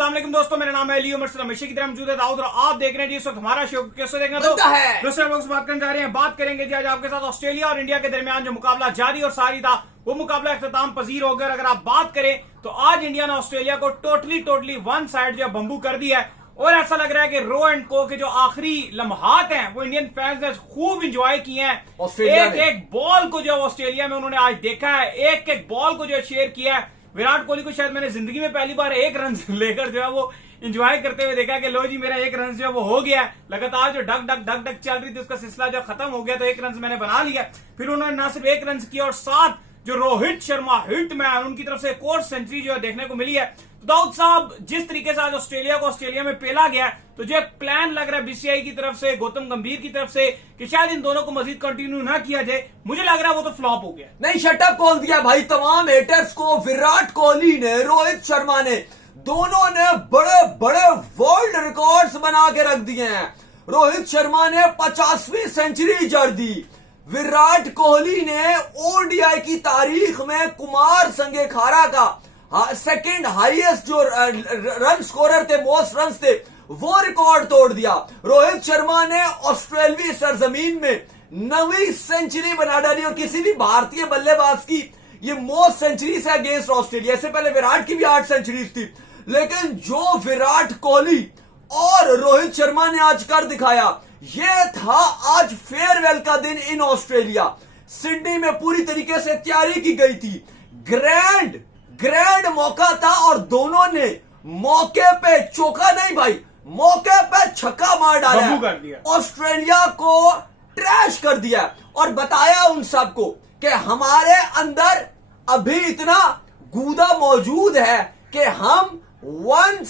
अस्सलाम वालेकुम दोस्तों, मेरा नाम है अली उमर से हमेशा की तरह मौजूद है दाऊद और आप देख रहे हैं जी इस वक्त हमारा शो। कैसे देखना तो दूसरे बॉक्स बात करने जा रहे हैं। बात करेंगे जी आज आपके साथ ऑस्ट्रेलिया और इंडिया के दरमियान जो मुकाबला जारी और सारी था वो मुकाबला इख्तिताम पजीर हो गया। अगर आप बात करें तो आज इंडिया ने ऑस्ट्रेलिया को टोटली वन साइड जो बंबू कर दिया है और ऐसा लग रहा है कि रो एंड को के जो आखिरी लम्हात हैं वो इंडियन फैंस ने खूब इंजॉय किए हैं। एक बॉल को जो ऑस्ट्रेलिया में उन्होंने आज देखा है, एक बॉल को जो शेयर किया है। विराट कोहली को शायद मैंने जिंदगी में पहली बार एक रन लेकर जो है वो इंजॉय करते हुए देखा कि लो जी मेरा एक रन जो है वो हो गया है। लगातार जो ढक चल रही थी उसका सिलसिला जो खत्म हो गया तो एक रन मैंने बना लिया। फिर उन्होंने ना सिर्फ एक रन किया और साथ जो रोहित शर्मा हिटमैन उनकी तरफ से एक और सेंचुरी जो है देखने को मिली है। दाऊद साहब, जिस तरीके से आज ऑस्ट्रेलिया में पेला गया है तो जो एक प्लान लग रहा है बीसीसीआई की तरफ से, गौतम गंभीर की तरफ से कि शायद इन दोनों को मजीद कंटिन्यू ना किया जाए, मुझे लग रहा है वो तो फ्लॉप हो गया। नहीं, शटअप बोल दिया भाई तमाम हेटर्स को। विराट कोहली ने, रोहित शर्मा ने, दोनों ने बड़े बड़े वर्ल्ड रिकॉर्ड्स बना के रख दिए हैं। रोहित शर्मा ने 50वीं सेंचुरी जड़ दी। विराट कोहली ने ओडीआई की तारीख में कुमार संगेखारा का सेकंड हाईएस्ट जो रन स्कोरर थे, मोस्ट रन थे, वो रिकॉर्ड तोड़ दिया। रोहित शर्मा ने ऑस्ट्रेलियाई सरजमीन में 9वीं सेंचुरी बना डाली और किसी भी भारतीय बल्लेबाज की ये मोस्ट सेंचुरीज है अगेंस्ट ऑस्ट्रेलिया। इससे पहले विराट की भी 8 सेंचुरीज थी, लेकिन जो विराट कोहली और रोहित शर्मा ने आज कर दिखाया, ये था आज फेयरवेल का दिन इन ऑस्ट्रेलिया। सिडनी में पूरी तरीके से तैयारी की गई थी, ग्रैंड मौका था और दोनों ने मौके पे चौका नहीं भाई, मौके पे छक्का मार डाला, ऑस्ट्रेलिया को ट्रैश कर दिया और बताया उन सबको कि हमारे अंदर अभी इतना गूदा मौजूद है कि हम वन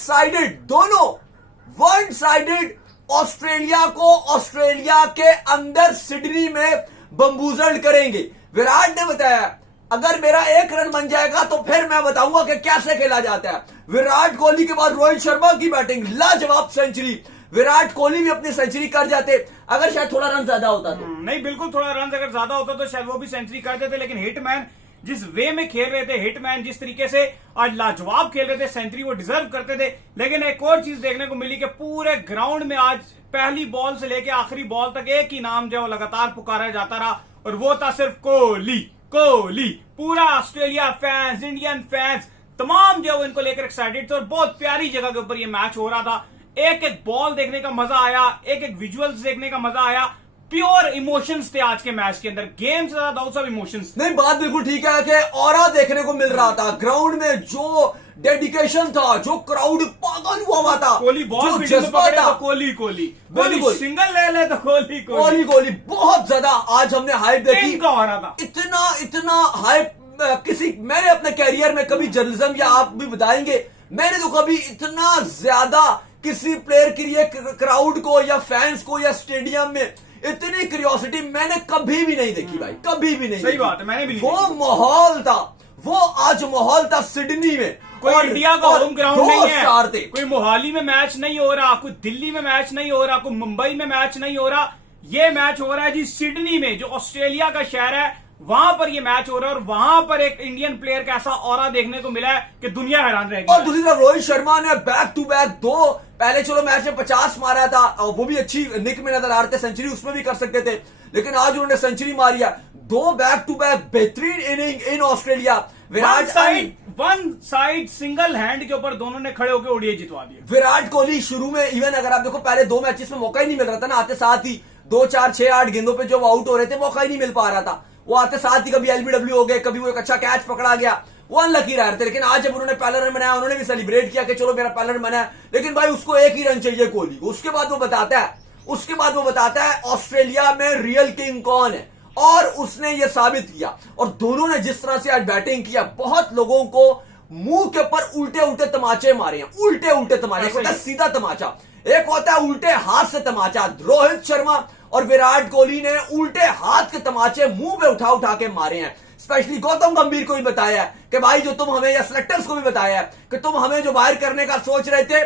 साइडेड ऑस्ट्रेलिया को ऑस्ट्रेलिया के अंदर सिडनी में बम्बूजल करेंगे। विराट ने बताया अगर मेरा एक रन बन जाएगा तो फिर मैं बताऊंगा कि कैसे खेला जाता है। विराट कोहली के बाद रोहित शर्मा की बैटिंग, लाजवाब सेंचुरी। विराट कोहली भी अपनी सेंचुरी कर जाते अगर शायद थोड़ा रन ज्यादा होता तो। नहीं, बिल्कुल थोड़ा रन अगर ज्यादा होता तो शायद वो भी सेंचुरी कर देते, लेकिन हिटमैन जिस वे में खेल रहे थे, हिटमैन जिस तरीके से आज लाजवाब खेल रहे थे, सेंचुरी वो डिजर्व करते थे। लेकिन एक और चीज देखने को मिली कि पूरे ग्राउंड में आज पहली बॉल से लेकर आखिरी बॉल तक एक ही नाम जो लगातार पुकारा जाता रहा और वो था सिर्फ कोहली। पूरा ऑस्ट्रेलिया फैंस, इंडियन फैंस तमाम जो इनको लेकर एक्साइटेड थे और बहुत प्यारी जगह के ऊपर ये मैच हो रहा था। एक बॉल देखने का मजा आया, एक विजुअल्स देखने का मजा आया। प्योर इमोशंस थे आज के मैच के अंदर, गेम से ज्यादा दाऊद साहब इमोशंस। नहीं, बात बिल्कुल ठीक है कि ऑरा देखने को मिल रहा था ग्राउंड में, जो डेडिकेशन था, जो क्राउड पागल हुआ था, कोहली बॉल जज्बा था, कोहली सिंगल ले तो कोहली बहुत ज्यादा आज हमने हाइप देखी। हो रहा था इतना हाइप किसी, मैंने अपने कैरियर में कभी जर्नलिज्म, या आप भी बताएंगे, मैंने तो कभी इतना ज्यादा किसी प्लेयर के लिए क्राउड को या फैंस को या स्टेडियम में इतनी क्यूरियोसिटी मैंने कभी भी नहीं देखी भाई, कभी भी नहीं। सही बात है, मैंने भी नहीं। वो माहौल था, वो आज माहौल था सिडनी में। कोई इंडिया का होम ग्राउंड नहीं है, कोई मोहाली में मैच नहीं हो रहा, कोई दिल्ली में मैच नहीं हो रहा, कोई मुंबई में मैच नहीं हो रहा। ये मैच हो रहा है जी सिडनी में, जो ऑस्ट्रेलिया का शहर है, वहां पर ये मैच हो रहा है और वहां पर एक इंडियन प्लेयर का ऐसा ऑरा देखने को मिला है कि दुनिया हैरान रहेगी। और दूसरी तरफ रोहित शर्मा ने बैक टू बैक पहले चलो मैच में 50 मारा था, वो भी अच्छी निक में नजर आ रहे थे, सेंचुरी उसमें भी कर सकते थे, लेकिन आज उन्होंने सेंचुरी मारी है। 2 बैक टू बैक बेहतरीन inning in Australia. One side single hand के ऊपर दोनों ने खड़े होकर ओडीआई जितवा दिया। विराट कोहली शुरू में, इवन अगर आप देखो पहले 2 मैचेस में मौका ही नहीं मिल रहा था ना, आते साथ ही 2, 4, 6, 8 गेंदों पे जो आउट हो रहे थे, मौका ही नहीं मिल पा रहा था। वो आते साथ ही कभी एलबीडब्ल्यू हो गए, कभी वो एक अच्छा कैच पकड़ा गया, वो अनलकी रह रहे थे। लेकिन आज जब उन्होंने पहला रन बनाया, उन्होंने भी सेलिब्रेट किया कि चलो मेरा पहला रन बना है, लेकिन भाई उसको एक ही रन चाहिए कोहली को। उसके बाद वो बताता है ऑस्ट्रेलिया में रियल किंग कौन है, और उसने ये साबित किया। और दोनों ने जिस तरह से आज बैटिंग किया, बहुत लोगों को मुंह के ऊपर उल्टे तमाचे मारे हैं, उल्टे तमाचे। एक होता है सीधा तमाचा, एक होता है उल्टे हाथ से तमाचा। रोहित शर्मा और विराट कोहली ने उल्टे हाथ के तमाचे मुंह पे उठा के मारे हैं। स्पेशली गौतम गंभीर को भी बताया है कि भाई जो तुम हमें, या सेलेक्टर्स को भी बताया है कि तुम हमें जो बाहर करने का सोच रहे थे,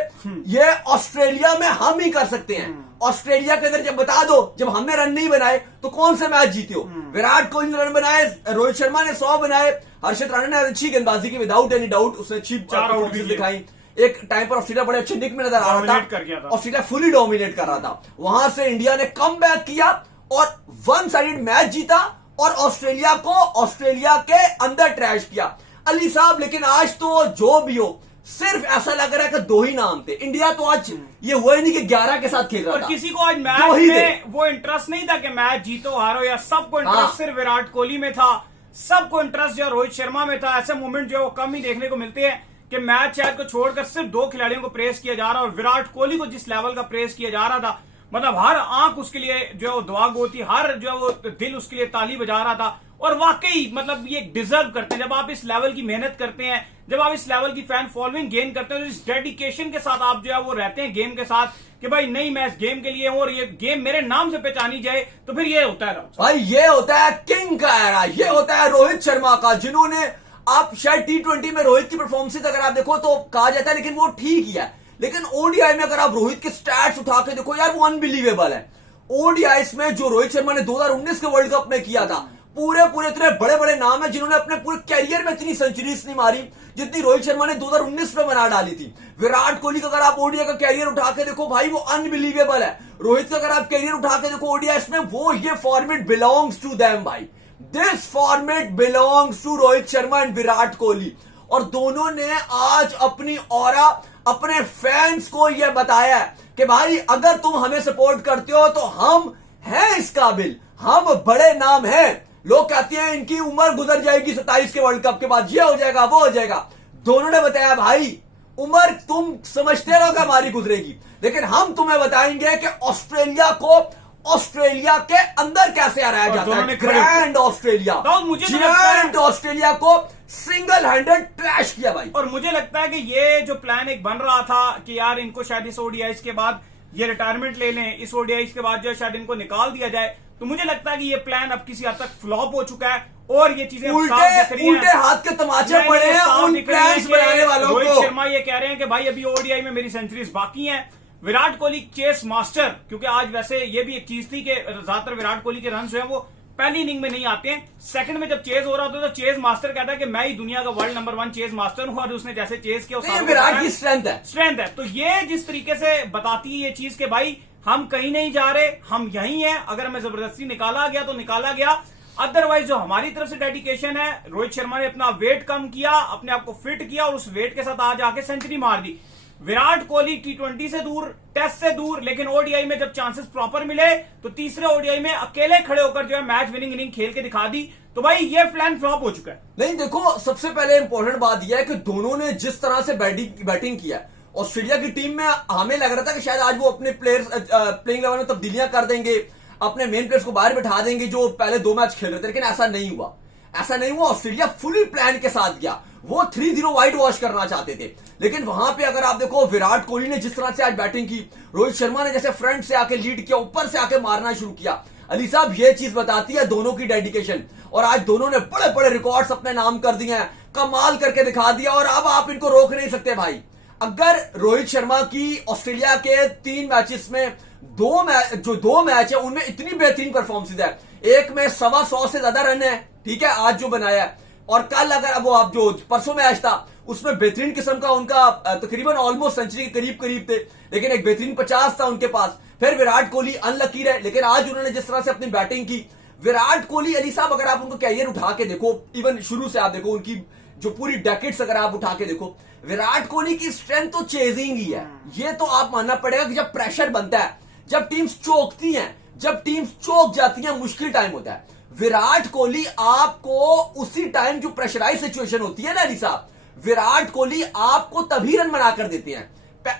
ये ऑस्ट्रेलिया में हम ही कर सकते हैं। ऑस्ट्रेलिया के अंदर जब बता दो, जब हमने रन नहीं बनाए तो कौन से मैच जीते हो। विराट कोहली ने रन बनाए, रोहित शर्मा ने 100 बनाए, हर्षित राणा ने अच्छी गेंदबाजी की विदाउट एनी डाउट, उसने अच्छी 4 आउट दिखाई। एक टाइम पर ऑस्ट्रेलिया बड़े अच्छे निक में नजर आ रहा Dominate कर गया था, था। ऑस्ट्रेलिया फुली डोमिनेट कर रहा था, वहां से इंडिया ने कम बैक किया और वन साइडेड मैच जीता और ऑस्ट्रेलिया को ऑस्ट्रेलिया के अंदर ट्रैश किया। अली साहब लेकिन आज तो जो भी हो, सिर्फ ऐसा लग रहा है कि दो ही नाम थे। इंडिया तो आज ये हुआ ही नहीं कि 11 के साथ खेल रहा और था, किसी को आज दो मैच ही में थे। वो इंटरेस्ट नहीं था कि मैच जीतो हारो, या सबको हाँ। इंटरेस्ट सिर्फ विराट कोहली में था, सबको इंटरेस्ट जो रोहित शर्मा में था। ऐसे मोमेंट जो है वो कम ही देखने को मिलते हैं कि मैच शायद को छोड़कर सिर्फ दो खिलाड़ियों को प्रेस किया जा रहा है, और विराट कोहली को जिस लेवल का प्रेस किया जा रहा था, मतलब हर आंख उसके लिए जो है वो दुआ गो थी, हर जो है वो दिल उसके लिए ताली बजा रहा था। और वाकई मतलब ये डिजर्व करते हैं, जब आप इस लेवल की मेहनत करते हैं, जब आप इस लेवल की फैन फॉलोइंग गेन करते हैं, तो इस डेडिकेशन के साथ आप जो है वो रहते हैं गेम के साथ कि भाई नहीं मैं इस गेम के लिए हूं और ये गेम मेरे नाम से पहचानी जाए, तो फिर ये होता है। भाई ये होता है किंग का एरा, ये होता है रोहित शर्मा का, जिन्होंने आप शायद T20 में रोहित की परफॉर्मेंस अगर आप देखो तो कहा जाता है, लेकिन वो ठीक ही है, लेकिन ओडीआई में अगर आप रोहित के स्टैट्स उठा के देखो यार, वो अनबिलीवेबल है। ओडीआई में जो रोहित शर्मा ने 2019 के वर्ल्ड कप में किया था, पूरे इतने बड़े बड़े नाम है जिन्होंने अपने पूरे कैरियर में इतनी सेंचुरीज नहीं मारी जितनी रोहित शर्मा ने 2019 में बना डाली थी। विराट कोहली का अगर आप ओडीआई का कैरियर उठा के देखो भाई, वो अनबिलीवेबल है। रोहित का अगर आप कैरियर उठा के देखो ओडीआई में, वो ये फॉर्मेट बिलोंग्स टू देम भाई, this format belongs to Rohit Sharma and Virat Kohli. और दोनों ने आज अपनी ऑरा अपने फैंस को यह बताया कि भाई अगर तुम हमें सपोर्ट करते हो तो हम हैं इस काबिल, हम बड़े नाम हैं। लोग कहते हैं इनकी उम्र गुजर जाएगी 27 के वर्ल्ड कप के बाद, ये हो जाएगा वो हो जाएगा। दोनों ने बताया भाई उम्र तुम समझते रहो कि हमारी गुजरेगी, लेकिन हम तुम्हें बताएंगे कि ऑस्ट्रेलिया को ऑस्ट्रेलिया के अंदर कैसे हराया जाता है। ग्रैंड ऑस्ट्रेलिया, जियांट ऑस्ट्रेलिया को सिंगल हैंडेड ट्रैश किया भाई। और मुझे लगता है कि ये जो प्लान एक बन रहा था कि यार इनको शायद इस ओडीआईस के बाद ये रिटायरमेंट ले लें, इस ओडीआईस के बाद जो है शायद इनको निकाल दिया जाए, तो मुझे लगता है कि ये प्लान अब किसी हद तक फ्लॉप हो चुका है और ये चीजें उल्टे हाथ के तमाचे पड़े हैं उन प्लान्स बनाने वालों को। रोहित शर्मा ये कह रहे हैं कि भाई अभी ओडीआई में मेरी सेंचुरीज बाकी हैं। विराट कोहली चेस मास्टर, क्योंकि आज वैसे ये भी एक चीज थी कि ज्यादातर विराट कोहली के रन जो है वो पहली इनिंग में नहीं आते हैं, सेकंड में जब चेज हो रहा होता है तो चेज मास्टर कहता है कि मैं ही दुनिया का वर्ल्ड नंबर 1 चेज मास्टर हूं, और उसने जैसे चेज किया विराट की स्ट्रेंथ है। तो ये जिस तरीके से बताती है ये चीज कि भाई हम कहीं नहीं जा रहे, हम यहीं हैं, अगर हमें जबरदस्ती निकाला गया तो निकाला गया, अदरवाइज जो हमारी तरफ से डेडिकेशन है, रोहित शर्मा ने अपना वेट कम किया, अपने आप को फिट किया और उस वेट के साथ आज आके सेंचुरी मार दी। विराट कोहली T20 से दूर, टेस्ट से दूर, लेकिन ओडीआई में जब चांसेस प्रॉपर मिले तो तीसरे ओडीआई में अकेले खड़े होकर जो है मैच विनिंग इनिंग खेल के दिखा दी। तो भाई ये प्लान फ्लॉप हो चुका है। नहीं देखो, सबसे पहले इंपॉर्टेंट बात यह है कि दोनों ने जिस तरह से बैटिंग किया, ऑस्ट्रेलिया की टीम में हमें लग रहा था कि शायद आज वो अपने प्लेयर्स प्लेइंग लेवल में तब्दीलियां कर देंगे, अपने मेन प्लेयर्स को बाहर बिठा देंगे जो पहले 2 मैच खेल रहे थे, लेकिन ऐसा नहीं हुआ। ऑस्ट्रेलिया फुली प्लान के साथ गया, वो 3-0 वाइट वॉश करना चाहते थे, लेकिन वहां पे अगर आप देखो विराट कोहली ने जिस तरह से आज बैटिंग की, रोहित शर्मा ने जैसे फ्रंट से आके लीड किया, ऊपर से आके मारना शुरू किया। अली साहब ये चीज बताती है दोनों की डेडिकेशन, और आज दोनों ने बड़े बड़े रिकॉर्ड्स अपने नाम कर दिए हैं, कमाल करके दिखा दिया, और अब आप इनको रोक नहीं सकते भाई। अगर रोहित शर्मा की ऑस्ट्रेलिया के 3 मैचेस में 2 मैच है उनमें इतनी बेहतरीन परफॉर्मेंस है, एक में 125 से ज्यादा रन है, ठीक है, आज जो बनाया है, और कल अगर वो आप जो परसों मैच था उसमें बेहतरीन किस्म का उनका तकरीबन ऑलमोस्ट सेंचुरी के करीब थे, लेकिन एक बेहतरीन 50 था उनके पास। फिर विराट कोहली अनलकी रहे, लेकिन आज उन्होंने जिस तरह से अपनी बैटिंग की, विराट कोहली अली साहब अगर आप उनको कैरियर उठा के देखो, इवन शुरू से आप देखो उनकी जो पूरी डेकेड्स अगर आप उठा के देखो, विराट कोहली की स्ट्रेंथ तो चेजिंग ही है। ये तो आप मानना पड़ेगा कि जब प्रेशर बनता है, जब टीम्स चौकती हैं, जब टीम्स चौक जाती हैं, मुश्किल टाइम होता है, विराट कोहली आपको उसी टाइम जो प्रेशराइज सिचुएशन होती है ना अली साहब, विराट कोहली आपको तभी रन बना कर देते हैं।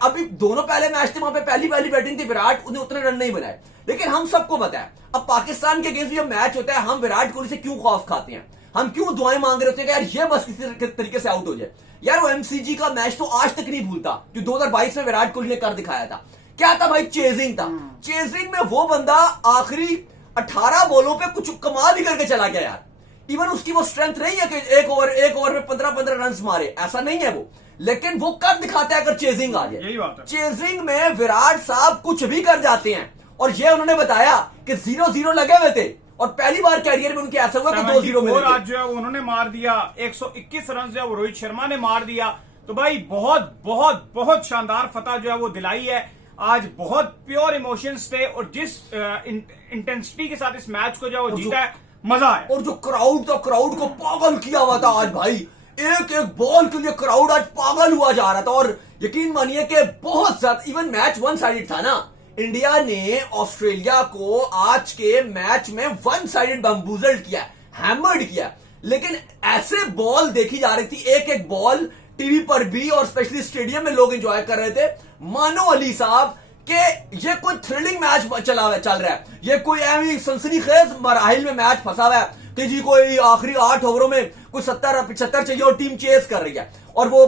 अभी दोनों पहले मैच थे, वहां पे पहली बैटिंग थी, विराट उन्हें उतने रन नहीं बनाए, लेकिन हम सबको पता है अब पाकिस्तान के अगेंस्ट जब मैच होता है हम विराट कोहली से क्यों खौफ खाते हैं, हम क्यों दुआएं मांग रहे होते हैं कि यार ये बस किसी तरीके से आउट हो जाए। यार वो एमसीजी का मैच तो आज तक नहीं भूलता जो 2022 में विराट कोहली ने कर दिखाया था। क्या था भाई? चेजिंग था। चेजिंग में वो बंदा आखिरी 18 बॉलों पे कुछ कमाल ही करके चला गया यार। इवन उसकी वो स्ट्रेंथ नहीं है कि एक ओवर में 15 रन मारे, ऐसा नहीं है वो, लेकिन वो कर दिखाता है अगर चेजिंग आ जाए। यही बात है। चेजिंग में विराट साहब कुछ भी कर जाते हैं, और ये उन्होंने बताया कि 0-0 लगे हुए थे और पहली बार कैरियर में उनके ऐसा हुआ कि 2-0 में आज जो है उन्होंने मार दिया, 121 रन जो है वो रोहित शर्मा ने मार दिया। तो भाई बहुत बहुत बहुत शानदार फतह जो है वो दिलाई है। आज बहुत प्योर इमोशंस थे और जिस इंटेंसिटी के साथ इस मैच को जो है वो जीता है, मजा है। और जो क्राउड था, क्राउड को पागल किया हुआ था आज भाई। एक एक बॉल के लिए क्राउड आज पागल हुआ जा रहा था। और यकीन मानिए कि बहुत ज्यादा, इवन मैच वन साइडेड था ना। इंडिया ने ऑस्ट्रेलिया को आज के मैच में वन साइडेड बम्बूजल्ड किया, हैमर्ड किया। लेकिन ऐसे बॉल देखी जा रही थी, एक एक बॉल टीवी पर भी और स्पेशली स्टेडियम में लोग एंजॉय कर रहे थे। मानो अली साहब कि ये कोई थ्रिलिंग मैच चल रहा है, ये कोई ऐसी सनसनीखेज मराहिल में मैच फंसा हुआ है कि जी कोई आखिरी 8 ओवरों में कोई 70-75 चाहिए और टीम चेस कर रही है और वो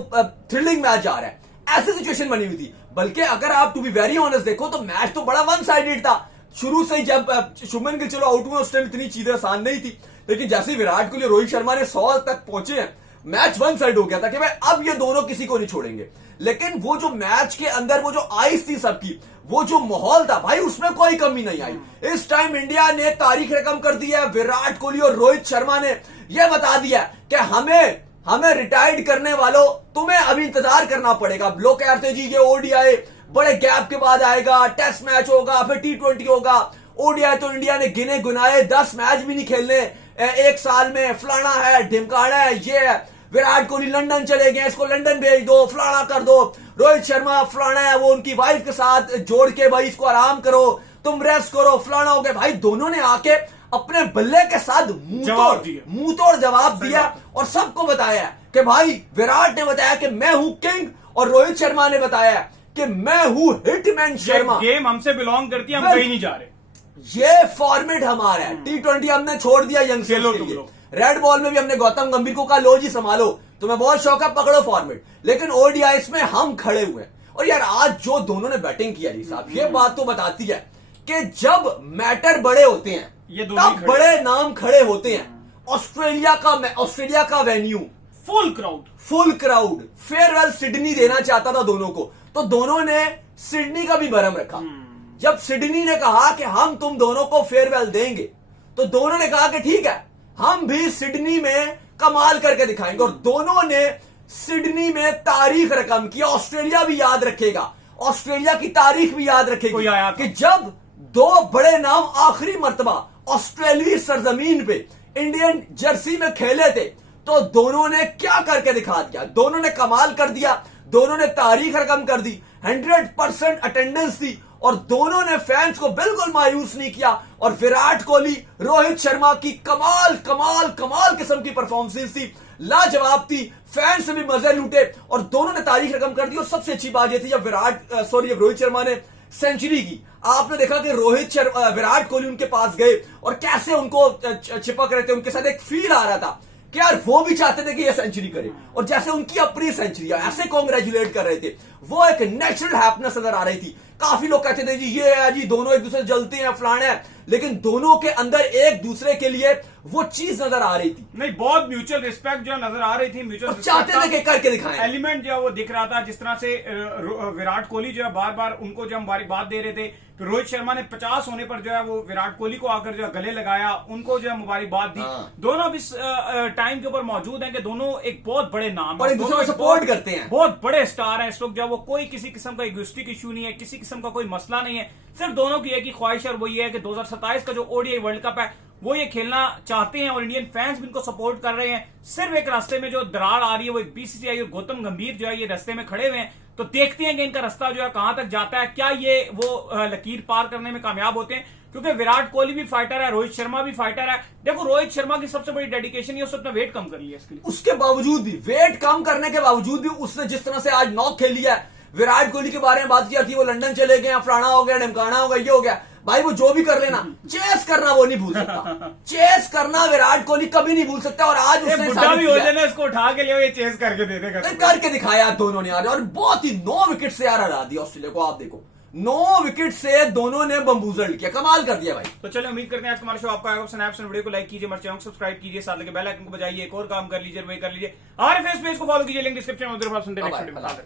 थ्रिलिंग मैच जा रहा है। ऐसी सिचुएशन बनी हुई थी। बल्कि अगर आप टू बी वेरी ऑनेस्ट देखो तो मैच तो बड़ा वन साइडेड था शुरू से ही। जब शुभमन गिल चलो आउट हुए उस टाइम इतनी चीजें आसान नहीं थी, लेकिन जैसे विराट कोहली रोहित शर्मा ने 100 तक पहुंचे हैं, मैच वन साइड हो गया था कि भाई अब ये दोनों किसी को नहीं छोड़ेंगे। लेकिन वो जो मैच के अंदर वो जो आइस थी सबकी, वो जो माहौल था भाई, उसमें कोई कमी नहीं आई। इस टाइम इंडिया ने तारीख रकम कर दी है। विराट कोहली और रोहित शर्मा ने यह बता दिया कि हमें रिटायर्ड करने वालों, तुम्हें अभी इंतजार करना पड़ेगा। लोग कहते जी ये ओडीआई बड़े गैप के बाद आएगा, टेस्ट मैच होगा, फिर T20 होगा। ओडीआई तो इंडिया ने गिने गुनाए 10 मैच भी नहीं खेलने एक साल में, फलाना है ढिमकाना है, ये है। विराट कोहली लंदन चले गए, इसको लंदन भेज दो, फलाना कर दो। रोहित शर्मा फलाना है, वो उनकी वाइफ के साथ जोड़ के भाई इसको आराम करो, तुम रेस्ट करो, फलाना हो गया। भाई दोनों ने आके अपने बल्ले के साथ मुंह तोड़ जवाब दिया और सबको बताया कि भाई विराट ने बताया कि मैं हूं किंग और रोहित शर्मा ने बताया कि मैं हूं हिटमैन शर्मा। गेम हमसे बिलोंग करती है, हम कहीं नहीं जा रहे। ये फॉर्मेट हमारा है। T20 हमने छोड़ दिया यंगस्टर्स के लिए। रेड बॉल में भी हमने गौतम गंभीर को कहा लो जी संभालो, तुम्हें बहुत शौक है, पकड़ो फॉर्मेट। लेकिन ओडीआईस में हम खड़े हुए हैं। और यार आज जो दोनों ने बैटिंग किया जी साहब, ये बात तो बताती है कि जब मैटर बड़े होते हैं ये तब बड़े नाम खड़े होते हैं। ऑस्ट्रेलिया का venue, full crowd, farewell Sydney देना चाहता था दोनों को, तो दोनों ने सिडनी का भी भरम रखा। जब सिडनी ने कहा कि हम तुम दोनों को फेयरवेल देंगे, तो दोनों ने कहा कि ठीक है, हम भी सिडनी में कमाल करके दिखाएंगे। और दोनों ने सिडनी में तारीख रकम की। ऑस्ट्रेलिया भी याद रखेगा, ऑस्ट्रेलिया की तारीख भी याद रखेगी कि जब दो बड़े नाम आखिरी मर्तबा ऑस्ट्रेलियाई सरजमीन पे इंडियन जर्सी में खेले थे, तो दोनों ने क्या करके दिखा दिया। दोनों ने कमाल कर दिया, दोनों ने तारीख रकम कर दी, 100% अटेंडेंस थी और दोनों ने फैंस को बिल्कुल मायूस नहीं किया। और विराट कोहली, रोहित शर्मा की कमाल किस्म की परफॉर्मेंस थी, लाजवाब थी। फैंस से भी मजे लूटे और दोनों ने तारीख रकम कर दी। और सबसे अच्छी बात यह थी जब रोहित शर्मा ने सेंचुरी की। आपने देखा कि विराट कोहली उनके पास गए और कैसे उनको चिपक रहे थे, उनके साथ एक फील आ रहा था कि यार वो भी चाहते थे कि ये सेंचुरी करे और जैसे उनकी अपनी सेंचुरी ऐसे कांग्रेचुलेट कर रहे थे। वो एक नेचुरल हैप्पीनेस नजर आ रही थी। काफी लोग कहते थे जी ये है जी, दोनों एक दूसरे से जलते हैं, फलाना है, लेकिन दोनों के अंदर एक दूसरे के लिए वो चीज नजर आ रही थी। नहीं, बहुत म्यूचुअल रिस्पेक्ट जो नजर आ रही थी, म्यूचुअल चाहते थे कि करके दिखाएं। एलिमेंट जो है वो दिख रहा था। जिस तरह से विराट कोहली जो है बार बार उनको जो मुबारकबाद दे रहे थे, तो रोहित शर्मा ने 50 होने पर जो है वो विराट कोहली को आकर जो है गले लगाया, उनको जो है मुबारकबाद दी। दोनों अब इस टाइम के ऊपर मौजूद हैं कि दोनों एक बहुत बड़े नाम और एक दूसरे को सपोर्ट करते हैं, बहुत बड़े स्टार हैं इस वक्त। जो है वो कोई किसी किस्म का इगोइस्टिक इशू नहीं है, किसी किस्म का कोई मसला नहीं है। सिर्फ दोनों की एक ही ख्वाहिश है, वो ये है कि 2027 का जो ओडीआई वर्ल्ड कप है वो ये खेलना चाहते हैं और इंडियन फैंस भी इनको सपोर्ट कर रहे हैं। सिर्फ एक रास्ते में जो दरार आ रही है वो एक बीसीसीआई और गौतम गंभीर जो है ये रास्ते में खड़े हुए हैं। तो देखते हैं कि इनका रास्ता जो है कहां तक जाता है, क्या ये वो लकीर पार करने में कामयाब होते हैं। क्योंकि विराट कोहली भी फाइटर है, रोहित शर्मा भी फाइटर है। देखो रोहित शर्मा की सबसे बड़ी डेडिकेशन ये उसने अपना वेट कम कर लिया इसके लिए। उसके बावजूद भी, वेट कम करने के बावजूद भी उसने जिस तरह से आज नॉक खेली है। विराट कोहली के बारे में बात किया थी, वो लंदन चले गए, फलाना हो गया, ढमकाना हो गया, ये हो गया। भाई वो जो भी कर लेना, चेस करना वो नहीं भूल सकता। चेस करना विराट कोहली कभी नहीं भूल सकता। और आज उसने बुढ़ा भी हो जाए इसको उठा के ले, ये चेस करके दे देगा, करके दिखाया दोनों ने यार। और बहुत ही 9 विकेट से यार हरा दिया ऑस्ट्रेलिया को। आप देखो 9 विकेट से दोनों ने बम्बूजल्ड किया, कमाल कर दिया भाई। तो चलो उम्मीद करते हैं आज हमारा शो आपको आएगा। वीडियो को लाइक कीजिए, हमारे चैनल को सब्सक्राइब कीजिए, साथ लगे बेल आइकन को बजाइए, एक और काम कर लीजिए, वही कर लीजिए। हमारे फेस पेज को फॉलो कीजिए, लिंक डिस्क्रिप्शन में।